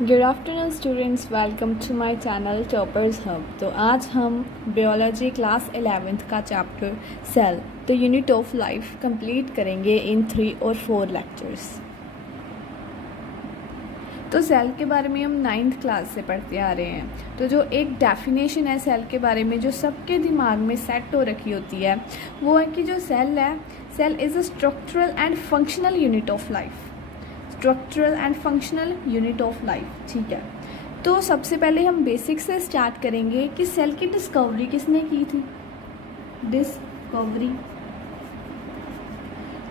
Good afternoon students, welcome to my channel Toppers Hub. तो आज हम बायोलॉजी क्लास 11th का chapter cell the unit of life complete करेंगे in 3 और 4 lectures. तो सेल के बारे में हम 9th क्लास से पढ़ते आ रहे हैं। तो जो एक डेफिनेशन है सेल के बारे में जो सबके दिमाग में सेट हो रखी होती है वो है कि जो सेल है, cell is a structural and functional unit of life. Structural and functional unit of life, ठीक है। तो सबसे पहले हम बेसिक से स्टार्ट करेंगे कि सेल की डिस्कवरी किसने की थी। डिस्कवरी,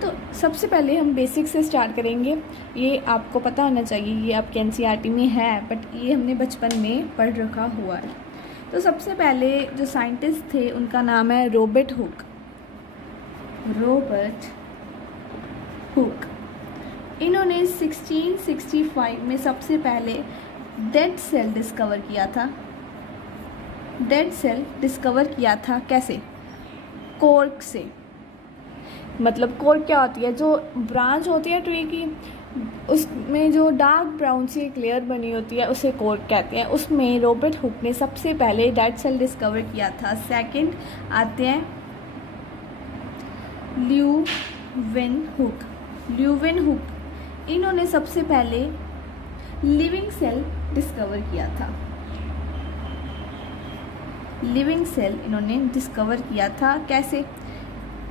तो सबसे पहले हम बेसिक से स्टार्ट करेंगे। ये आपको पता होना चाहिए, ये आपके एनसीईआरटी में है, बट ये हमने बचपन में पढ़ रखा हुआ है। तो सबसे पहले जो साइंटिस्ट थे उनका नाम है रॉबर्ट हुक। रॉबर्ट हुक, इन्होंने 1665 में सबसे पहले डेड सेल डिस्कवर किया था। डेड सेल डिस्कवर किया था कैसे? कॉर्क से। मतलब कॉर्क क्या होती है? जो ब्रांच होती है ट्री की, उसमें जो डार्क ब्राउन सी एक लेयर बनी होती है उसे कॉर्क कहते हैं। उसमें रॉबर्ट हुक ने सबसे पहले डेड सेल डिस्कवर किया था। सेकंड आते हैं ल्यूवेन हुक। ल्यूवेन हुक, इन्होंने सबसे पहले लिविंग सेल डिस्कवर किया था। लिविंग सेल इन्होंने डिस्कवर किया था कैसे?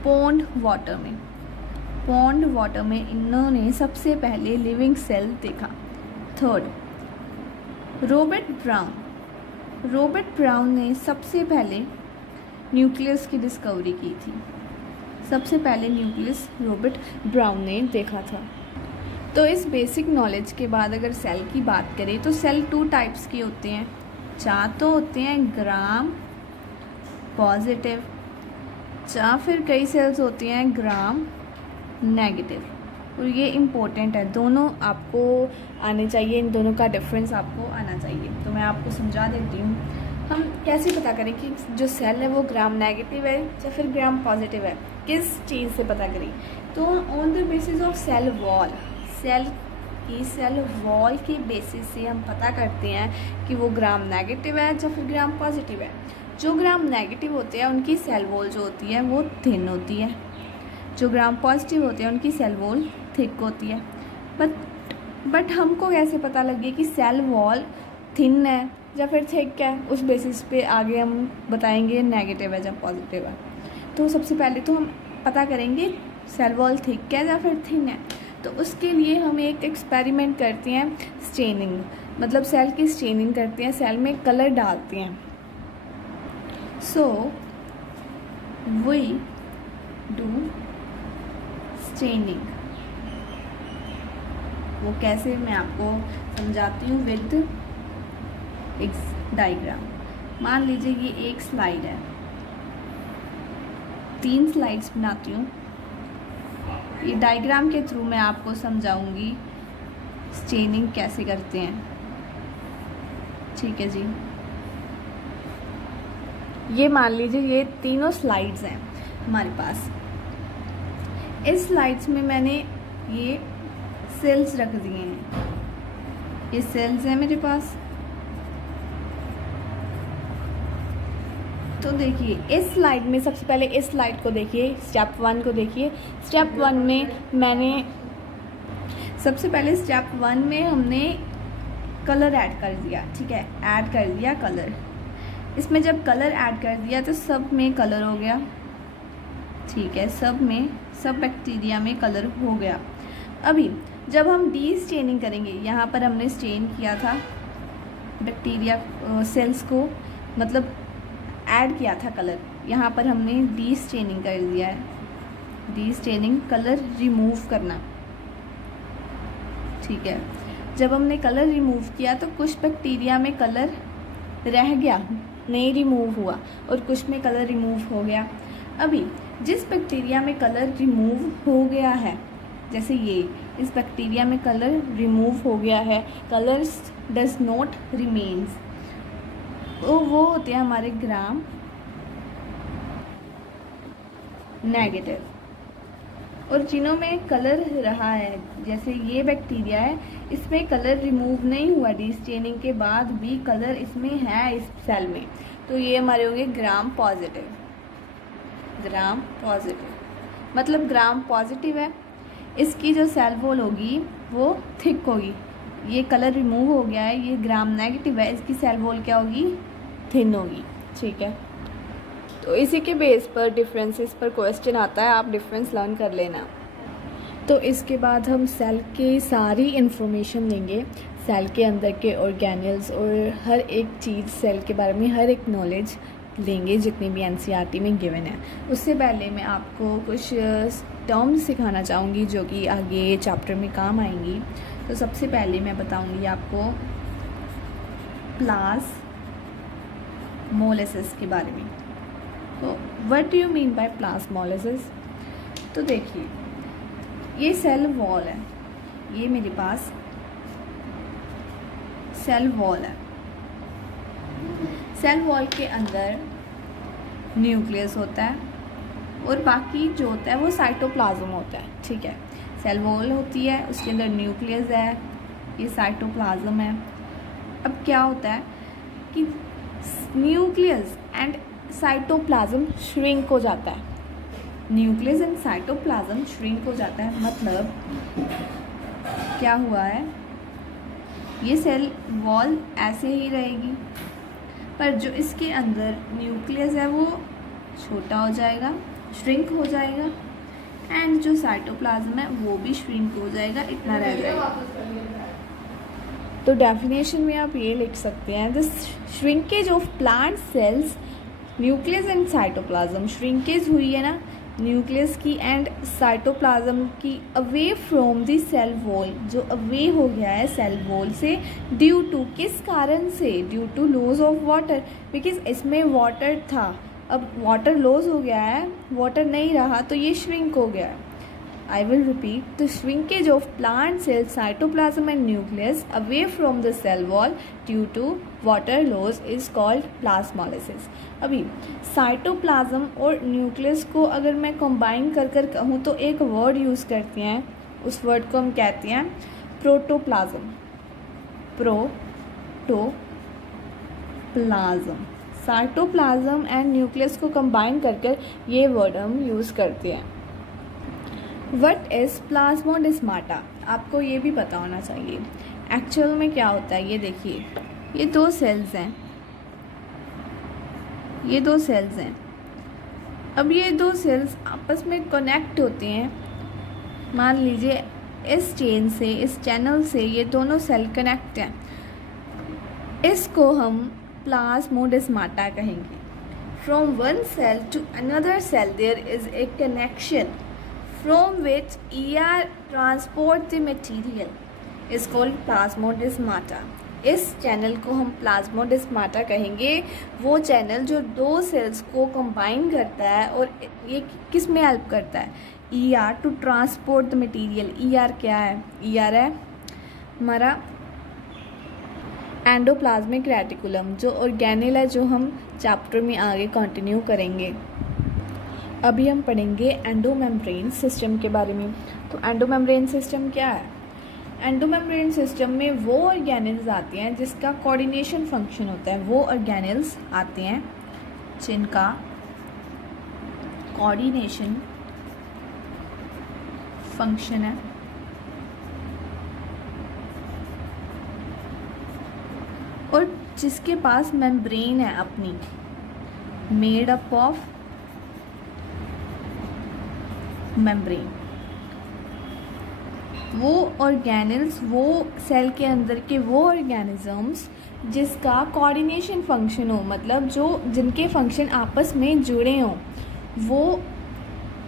पॉन्ड वाटर में। पॉन्ड वाटर में इन्होंने सबसे पहले लिविंग सेल देखा। Third Robert brown. Robert brown ने सबसे पहले न्यूक्लियस की डिस्कवरी की थी। सबसे पहले न्यूक्लियस रॉबर्ट ब्राउन ने देखा था। तो इस बेसिक नॉलेज के बाद अगर सेल की बात करें तो सेल 2 टाइप्स के होते हैं। तो होते हैं ग्राम पॉजिटिव, फिर कई सेल्स होती हैं ग्राम नेगेटिव। और ये इम्पोर्टेंट है, दोनों आपको आने चाहिए, इन दोनों का डिफरेंस आपको आना चाहिए। तो मैं आपको समझा देती हूँ। हम कैसे पता करें कि जो सेल है वो ग्राम नेगेटिव है या फिर ग्राम पॉजिटिव है? किस चीज़ से पता करें? तो on the basis of cell wall. Cell wall के बेसिस से हम पता करते हैं कि वो ग्राम नेगेटिव है या फिर ग्राम पॉजिटिव है। जो ग्राम नेगेटिव होते हैं उनकी सेल वॉल जो होती है वो थिन होती है। जो ग्राम पॉजिटिव होते हैं उनकी सेल वॉल थिक होती है। बट हमको कैसे पता लगे कि सेल वॉल थिन है या फिर थिक है? उस बेसिस पे आगे हम बताएंगे नेगेटिव है या पॉजिटिव है। तो सबसे पहले तो हम पता करेंगे सेल वॉल थिक है या फिर थिन है। तो उसके लिए हम एक एक्सपेरिमेंट करते हैं, स्टेनिंग। मतलब सेल की स्टेनिंग करते हैं, सेल में कलर डालते हैं। So we do staining. वो कैसे मैं आपको समझाती हूँ विद एक डायग्राम। मान लीजिए ये एक स्लाइड है, 3 स्लाइड्स बनाती हूँ। ये डायग्राम के थ्रू मैं आपको समझाऊंगी स्टेनिंग कैसे करते हैं, ठीक है जी। ये मान लीजिए ये तीनों स्लाइड्स हैं हमारे पास। इस स्लाइड्स में मैंने ये सेल्स रख दिए हैं। ये सेल्स हैं मेरे पास। तो देखिए इस स्लाइड में सबसे पहले इस स्लाइड को देखिए, स्टेप 1 को देखिए। स्टेप 1 में मैंने सबसे पहले स्टेप 1 में हमने कलर ऐड कर दिया, ठीक है। ऐड कर दिया कलर। इसमें जब कलर ऐड कर दिया तो सब में कलर हो गया, ठीक है। सब बैक्टीरिया में कलर हो गया। अभी जब हम डी स्टेनिंग करेंगे, यहाँ पर हमने स्टेन किया था बैक्टीरिया सेल्स को, मतलब ऐड किया था कलर। यहाँ पर हमने डी स्टेनिंग कर दिया है। डी स्टेनिंग, कलर रिमूव करना, ठीक है। जब हमने कलर रिमूव किया तो कुछ बैक्टीरिया में कलर रह गया, नहीं रिमूव हुआ, और कुछ में कलर रिमूव हो गया। अभी जिस बैक्टीरिया में कलर रिमूव हो गया है, जैसे ये इस बैक्टीरिया में कलर रिमूव हो गया है, कलर्स डज नॉट रिमेन्स, वो होते हैं हमारे ग्राम नेगेटिव। और जिनों में कलर रहा है, जैसे ये बैक्टीरिया है, इसमें कलर रिमूव नहीं हुआ, डीस्टेनिंग के बाद भी कलर इसमें है इस सेल में, तो ये हमारे होंगे ग्राम पॉजिटिव। ग्राम पॉजिटिव मतलब ग्राम पॉजिटिव है, इसकी जो सेल वॉल होगी वो थिक होगी, ये कलर रिमूव हो गया है, ये ग्राम नेगेटिव है, इसकी सेल वॉल क्या होगी, थिन होगी। ठीक है, तो इसी के बेस पर डिफरेंसेस पर क्वेश्चन आता है, आप डिफरेंस लर्न कर लेना। तो इसके बाद हम सेल की सारी इंफॉर्मेशन लेंगे, सेल के अंदर के ऑर्गेनेल्स और हर एक चीज़ सेल के बारे में हर एक नॉलेज लेंगे जितनी भी एनसीईआरटी में गिवन है। उससे पहले मैं आपको कुछ टर्म्स सिखाना चाहूँगी जो कि आगे चैप्टर में काम आएंगी। तो सबसे पहले मैं बताऊँगी आपको प्लाज्मोलाइसिस के बारे में। तो what do you mean by plasmolysis? तो देखिए, ये सेल वॉल है, ये मेरे पास सेल वॉल है, सेल वॉल के अंदर न्यूक्लियस होता है और बाकी जो होता है वो साइटोप्लाज्म होता है। ठीक है, सेल वॉल होती है, उसके अंदर न्यूक्लियस है, ये साइटोप्लाज्म है। अब क्या होता है कि न्यूक्लियस एंड साइटोप्लाज्म श्रिंक हो जाता है, न्यूक्लियस एंड साइटोप्लाज्म श्रिंक हो जाता है। मतलब क्या हुआ है, ये सेल वॉल ऐसे ही रहेगी, पर जो इसके अंदर न्यूक्लियस है वो छोटा हो जाएगा, श्रिंक हो जाएगा, एंड जो साइटोप्लाज्म है वो भी श्रिंक हो जाएगा, इतना रह जाएगा। तो डेफिनेशन में आप ये लिख सकते हैं, the shrinkage of plant cells, nucleus and cytoplasm, shrinkage हुई है ना न्यूक्लियस की एंड साइटोप्लाज्म की, away from the cell wall, जो अवे हो गया है सेल वॉल से, ड्यू टू, किस कारण से, due to loss of water, because इसमें वाटर था, अब वाटर लॉस हो गया है, वाटर नहीं रहा तो ये श्रिंक हो गया है। I will repeat, the shrinkage of plant cells, cytoplasm and nucleus away from the cell wall due to water loss is called plasmolysis। अभी साइटोप्लाज्म और न्यूक्लियस को अगर मैं कंबाइन कर कर कहूँ तो एक वर्ड यूज़ करते हैं, उस वर्ड को हम कहते हैं protoplasm. Protoplasm, cytoplasm and nucleus को कंबाइन कर कर ये वर्ड हम यूज़ करते हैं। What is plasmodesmata? आपको ये भी पता होना चाहिए एक्चुअल में क्या होता है। ये देखिए, ये दो सेल्स हैं, ये दो सेल्स हैं। अब ये दो सेल्स आपस में कनेक्ट होते हैं, मान लीजिए इस चेन से, इस चैनल से ये दोनों सेल कनेक्ट हैं, इसको हम प्लाज्मोडेस्माटा कहेंगे। From one cell to another cell there is a connection from which ER transport the material is called plasmodesmata। इस चैनल को हम प्लाज्मोडेस्माटा कहेंगे, वो चैनल जो दो सेल्स को कंबाइन करता है और ये किस में हेल्प करता है, ER to transport the material. ER क्या है, ER है हमारा एंडोप्लाज्मिक रेटिकुलम, जो ऑर्गेनेल है, जो हम चैप्टर में आगे कंटिन्यू करेंगे। अभी हम पढ़ेंगे एंडोमेम्ब्रेन सिस्टम के बारे में। तो एंडोमेम्ब्रेन सिस्टम क्या है? एंडोमेम्ब्रेन सिस्टम में वो ऑर्गेनेल्स आते हैं जिसका कोऑर्डिनेशन फंक्शन होता है, वो ऑर्गेनेल्स आते हैं जिनका कोऑर्डिनेशन फंक्शन है और जिसके पास मेम्ब्रेन है अपनी, मेड अप ऑफ मेम्ब्रेन। वो ऑर्गेनेल्स, वो सेल के अंदर के वो ऑर्गेनिजम्स जिसका कोऑर्डिनेशन फंक्शन हो, मतलब जो जिनके फंक्शन आपस में जुड़े हों, वो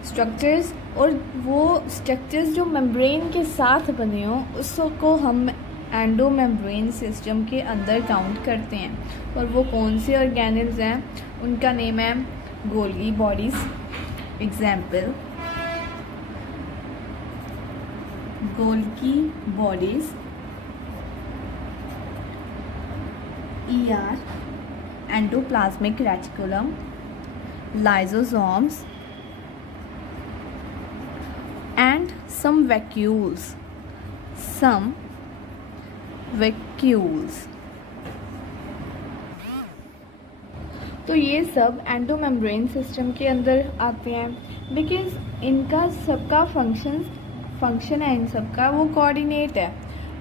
स्ट्रक्चर्स, और वो स्ट्रक्चर्स जो मेम्ब्रेन के साथ बने हों, उसको हम एंडोमेम्ब्रेन सिस्टम के अंदर काउंट करते हैं। और वो कौन से ऑर्गेनेल्स हैं, उनका नेम है Golgi bodies. Example, Golgi bodies, ER endoplasmic reticulum, lysosomes some vacuoles। तो ये सब एंडोमेम्ब्रेन सिस्टम के अंदर आते हैं, बिकॉज इनका सबका फंक्शन है, इन सबका वो कोऑर्डिनेट है,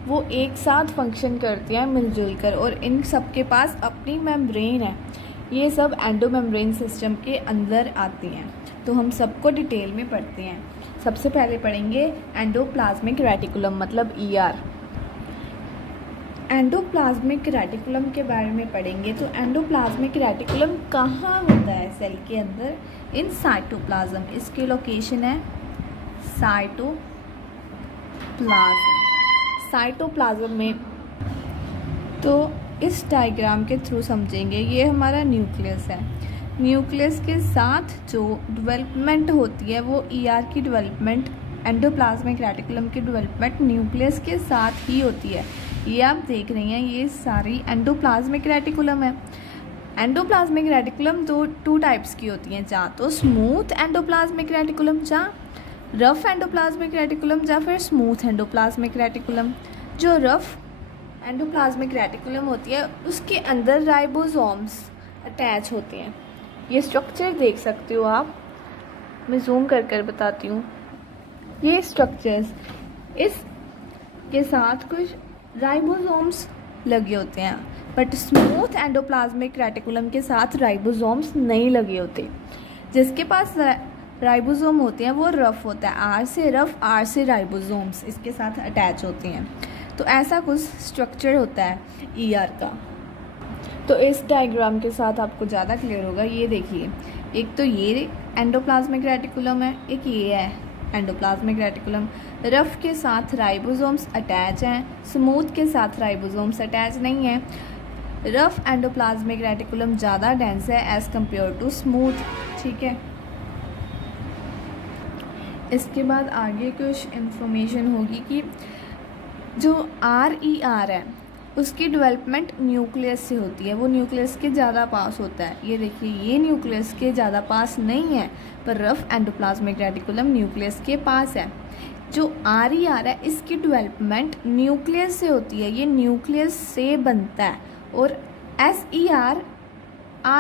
वो एक साथ फंक्शन करते हैं मिलजुल कर, और इन सब के पास अपनी मेम्ब्रेन है। ये सब एंडोमेम्ब्रेन सिस्टम के अंदर आती हैं। तो हम सबको डिटेल में पढ़ते हैं। सबसे पहले पढ़ेंगे एंडोप्लाज्मिक रेटिकुलम, मतलब ER। एंडोप्लाज्मिक रेटिकुलम के बारे में पढ़ेंगे। तो एंडोप्लाज्मिक रेटिकुलम कहाँ होता है सेल के अंदर? In cytoplasm. इसकी लोकेशन है साइटोप्लाज्म में। तो इस डायग्राम के थ्रू समझेंगे। ये हमारा न्यूक्लियस है। न्यूक्लियस के साथ जो डेवलपमेंट होती है वो ER की डेवलपमेंट, एंडोप्लाज्मिक रेटिकुलम की डेवलपमेंट न्यूक्लियस के साथ ही होती है। ये आप देख रही हैं, ये सारी एंडोप्लाज्मिक रेटिकुलम है। एंडोप्लाज्मिक रेटिकुलम टू टाइप्स की होती हैं, या तो स्मूथ एंडोप्लाज्मिक रेटिकुलम, या रफ एंडोप्लाज्मिक रेटिकुलम, या फिर स्मूथ एंडोप्लाज्मिक रेटिकुलम। जो रफ एंडोप्लाज्मिक रेटिकुलम होती है उसके अंदर राइबोसोम्स अटैच होते हैं। ये स्ट्रक्चर देख सकते हो आप, मैं जूम कर बताती हूँ। ये स्ट्रक्चर्स, इसके साथ कुछ राइबोसोम्स लगे होते हैं, बट स्मूथ एंडोप्लाज्मिक रेटिकुलम के साथ राइबोसोम्स नहीं लगे होते। जिसके पास राइबोसोम होते हैं वो रफ होता है, R से राइबोसोम्स इसके साथ अटैच होते हैं। तो ऐसा कुछ स्ट्रक्चर होता है ER का। तो इस डायग्राम के साथ आपको ज़्यादा क्लियर होगा। ये देखिए, एक तो ये एंडोप्लाज्मिक रेटिकुलम है, एक ये है एंडोप्लाज्मिक रेटिकुलम। रफ के साथ राइबोसोम्स अटैच हैं, स्मूथ के साथ राइबोसोम्स अटैच नहीं है। रफ एंडोप्लाज्मिक रेटिकुलम ज़्यादा डेंस है एज़ कम्पेयर टू स्मूथ। ठीक है, इसके बाद आगे कुछ इन्फॉर्मेशन होगी कि जो RER है उसकी डेवलपमेंट न्यूक्लियस से होती है, वो न्यूक्लियस के ज़्यादा पास होता है। ये देखिए, ये न्यूक्लियस के ज़्यादा पास नहीं है, पर रफ एंडोप्लाज्मिक रेटिकुलम न्यूक्लियस के पास है। जो RER है इसकी डेवलपमेंट न्यूक्लियस से होती है, ये न्यूक्लियस से बनता है। और SER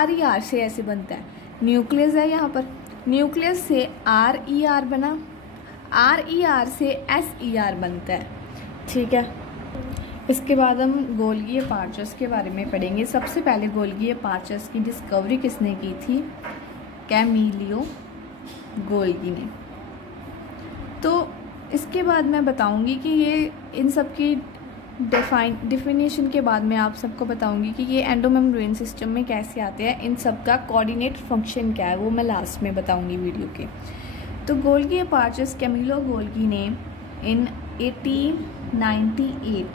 RER से ऐसे बनता है। न्यूक्लियस है यहाँ पर, न्यूक्लियस से RER बना, RER से SER बनता है। ठीक है, इसके बाद हम गोल्गी अपार्चस के बारे में पढ़ेंगे। सबसे पहले गोल्गी अपार्चस की डिस्कवरी किसने की थी? कैमिलियो गोल्गी ने। तो इसके बाद मैं बताऊंगी कि ये इन सब की डिफिनेशन के बाद मैं आप सबको बताऊंगी कि ये एंडोमेम्ब्रेन सिस्टम में कैसे आते हैं, इन सब का कोऑर्डिनेट फंक्शन क्या है, वो मैं लास्ट में बताऊंगी वीडियो के। तो गोल्गी अपार्चस कैमिलो गोल्गी ने इन 1898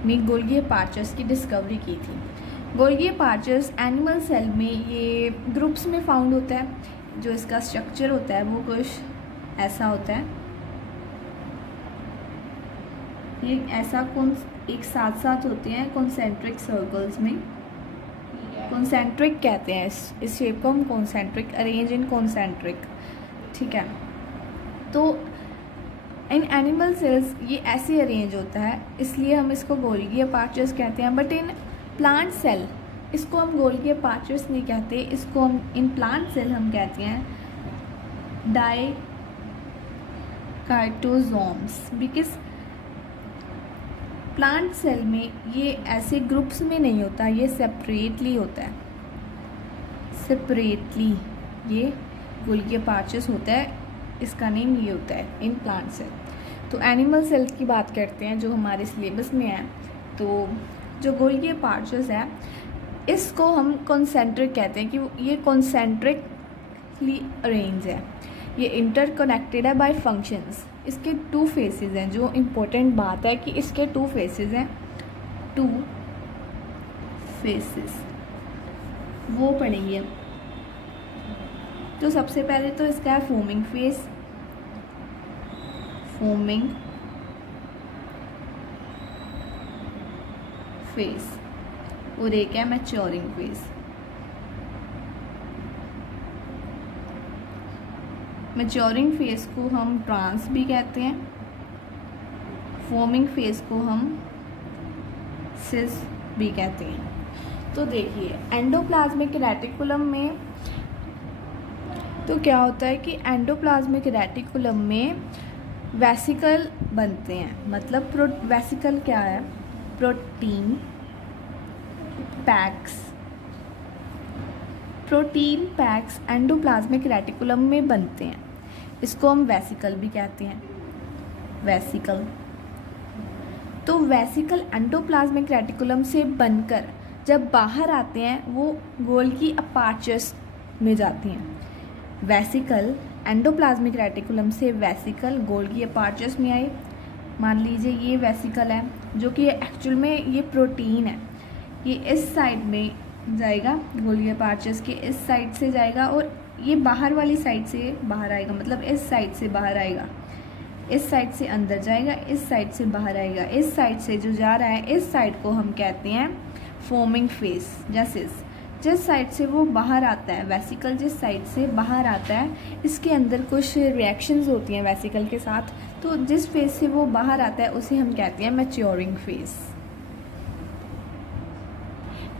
में गोल्गी अपार्चस की डिस्कवरी की थी। गोल्गी अपार्चस एनिमल सेल में ये ग्रुप्स में फाउंड होता है। जो इसका स्ट्रक्चर होता है वो कुछ ऐसा होता है, ये ऐसा एक साथ होते हैं कॉन्सेंट्रिक सर्कल्स में। कॉन्सेंट्रिक कहते हैं इस शेप को हम, कॉन्सेंट्रिक, अरेंज इन कॉन्सेंट्रिक। ठीक है, तो इन एनिमल सेल्स ये ऐसे अरेंज होता है, इसलिए हम इसको गोल्गी अपार्चस कहते हैं। बट इन प्लांट सेल इसको हम गोल्गी अपार्चस नहीं कहते, इसको हम इन प्लांट सेल हम कहते हैं डाइकाइटोसोम्स। बिकॉज प्लांट सेल में ये ऐसे ग्रुप्स में नहीं होता, ये सेपरेटली होता है। सेपरेटली ये गोल्गी अपार्चस होता है, इसका नेम ये होता है इन प्लांट सेल। तो एनिमल सेल की बात करते हैं जो हमारे सिलेबस में है। तो जो गोल्गी अपार्चस है इसको हम कॉन्सेंट्रिक कहते हैं कि ये कॉन्सेंट्रिकली अरेंज है, ये इंटरकनेक्टेड है बाय फंक्शंस। इसके 2 फेसेस हैं, जो इम्पोर्टेंट बात है कि इसके 2 फेसेस हैं, 2 फेसेस वो पढ़ेंगे हम। तो सबसे पहले तो इसका है फॉर्मिंग फेस, फॉर्मिंग फेस, और एक है मैच्योरिंग फेस। मैच्योरिंग फेज को हम ट्रांस भी कहते हैं, फॉर्मिंग फेज को हम सिस भी कहते हैं। तो देखिए एंडोप्लाज्मिक रेटिकुलम में तो क्या होता है कि एंडोप्लाज्मिक रेटिकुलम में वेसिकल बनते हैं। मतलब वेसिकल क्या है? प्रोटीन पैक्स एंडोप्लाज्मिक रेटिकुलम में बनते हैं। इसको हम वेसिकल भी कहते हैं, वेसिकल। तो वेसिकल एंडोप्लाज्मिक रेटिकुलम से बनकर जब बाहर आते हैं वो गोल्गी अपार्चर्स में जाते हैं। वेसिकल एंडोप्लाज्मिक रेटिकुलम से वेसिकल गोल्गी अपार्चर्स में आए। मान लीजिए ये वेसिकल है जो कि एक्चुअल में ये प्रोटीन है, ये इस साइड में जाएगा, गोल्गी अपार्चर्स के इस साइड से जाएगा और ये बाहर वाली साइड से बाहर आएगा। मतलब इस साइड से बाहर आएगा, इस साइड से अंदर जाएगा, इस साइड से बाहर आएगा। इस साइड से जो जा रहा है इस साइड को हम कहते हैं फॉर्मिंग फेज। जैसे जिस साइड से वो बाहर आता है, वेसिकल जिस साइड से बाहर आता है, इसके अंदर कुछ रिएक्शंस होती हैं वेसिकल के साथ। तो जिस फेज से वो बाहर आता है उसे हम कहते हैं मैच्योरिंग फेज।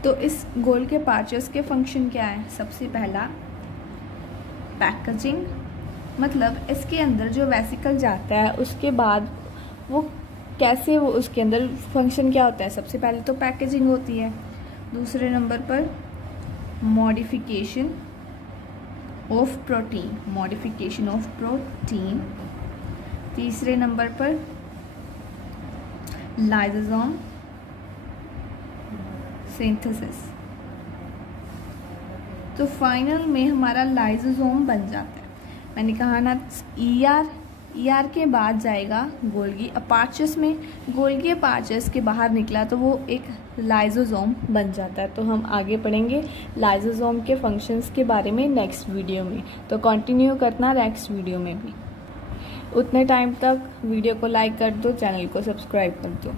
तो इस गोल्गी अपार्चर्स के फंक्शन क्या है? सबसे पहला पैकेजिंग, मतलब इसके अंदर जो वेसिकल जाता है उसके बाद वो कैसे, वो उसके अंदर फंक्शन क्या होता है? सबसे पहले तो पैकेजिंग होती है, दूसरे नंबर पर मॉडिफिकेशन ऑफ प्रोटीन, तीसरे नंबर पर लाइसोसोम सिंथेसिस। तो फाइनल में हमारा लाइसोसोम बन जाता है। मैंने कहा ना ईआर के बाद जाएगा गोल्गी अपार्चर्स में, गोल्गी अपार्चर्स के बाहर निकला तो वो एक लाइसोसोम बन जाता है। तो हम आगे पढ़ेंगे लाइसोसोम के फंक्शंस के बारे में नेक्स्ट वीडियो में। तो कंटिन्यू करना नेक्स्ट वीडियो में भी। उतने टाइम तक वीडियो को लाइक कर दो, चैनल को सब्सक्राइब कर दो।